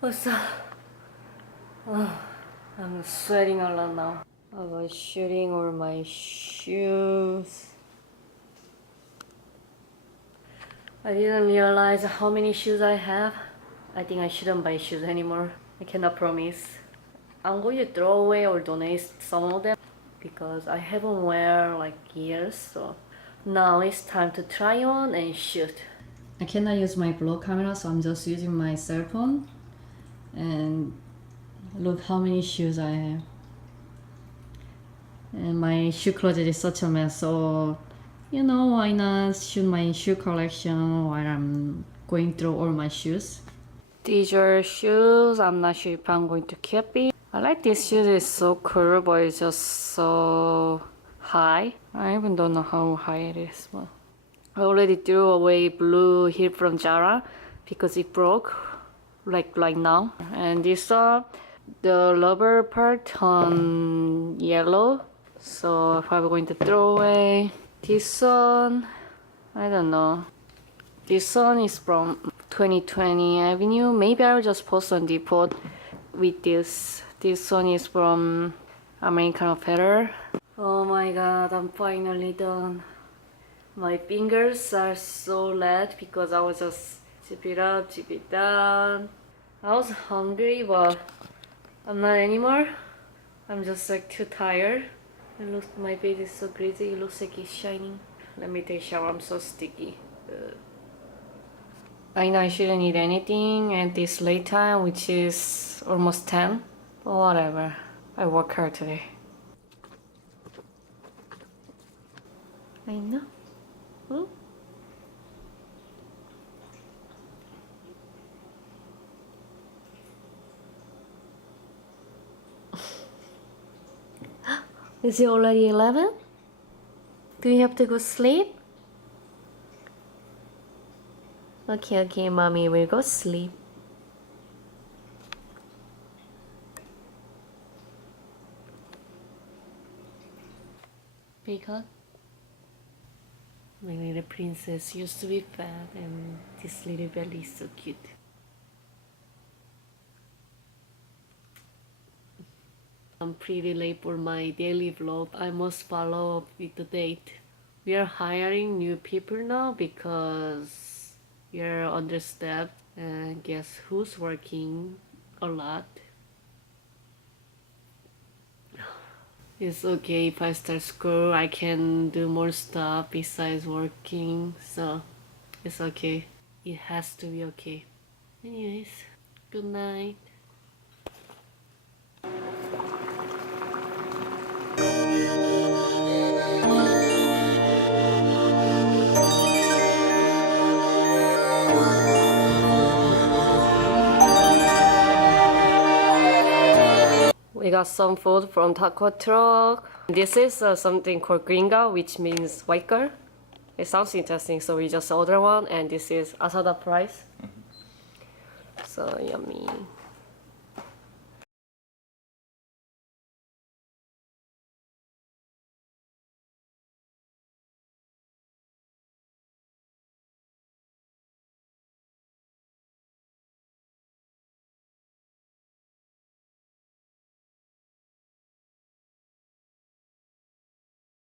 What's up? Oh, I'm sweating a lot now. I was shooting all my shoes. I didn't realize how many shoes I have. I think I shouldn't buy shoes anymore. I cannot promise. I'm going to throw away or donate some of them because I haven't worn like years. So now it's time to try on and shoot. I cannot use my vlog camera, so I'm just using my cell phone. And look how many shoes I have. And my shoe closet is such a mess, so you know, why not shoot my shoe collection while I'm going through all my shoes. These are shoes. I'm not sure if I'm going to keep it. I like this shoes. It's so cool, but it's just so high. I even don't know how high it is. But I already threw away blue heel from Zara because it broke, like now. And this the rubber part on yellow, so I'm probably going to throw away. This one, I don't know. This one is from 2020 Avenue. Maybe I'll just post on Depot with this. This one is from American Apparel. Oh my god, I'm finally done. My fingers are so red because I was just chip it up, chip it down. I was hungry, but I'm not anymore. I'm just like too tired. It looks, my face is so greasy. It looks like it's shining. Let me take a shower. I'm so sticky. I know I shouldn't eat anything at this late time, which is almost 10. But whatever. I work hard today. I know. Hmm? Is it already 11? Do you have to go sleep? Okay, mommy will go sleep. Because my little princess used to be fat and this little belly is so cute. I'm pretty late for my daily vlog. I must follow up with the date. We are hiring new people now because we are understaffed, and guess who's working a lot? It's okay if I start school, I can do more stuff besides working, so it's okay. It has to be okay. Anyways, good night. We got some food from taco truck. This is something called gringa, which means white girl. It sounds interesting, so we just order one, and this is asada fries. So yummy.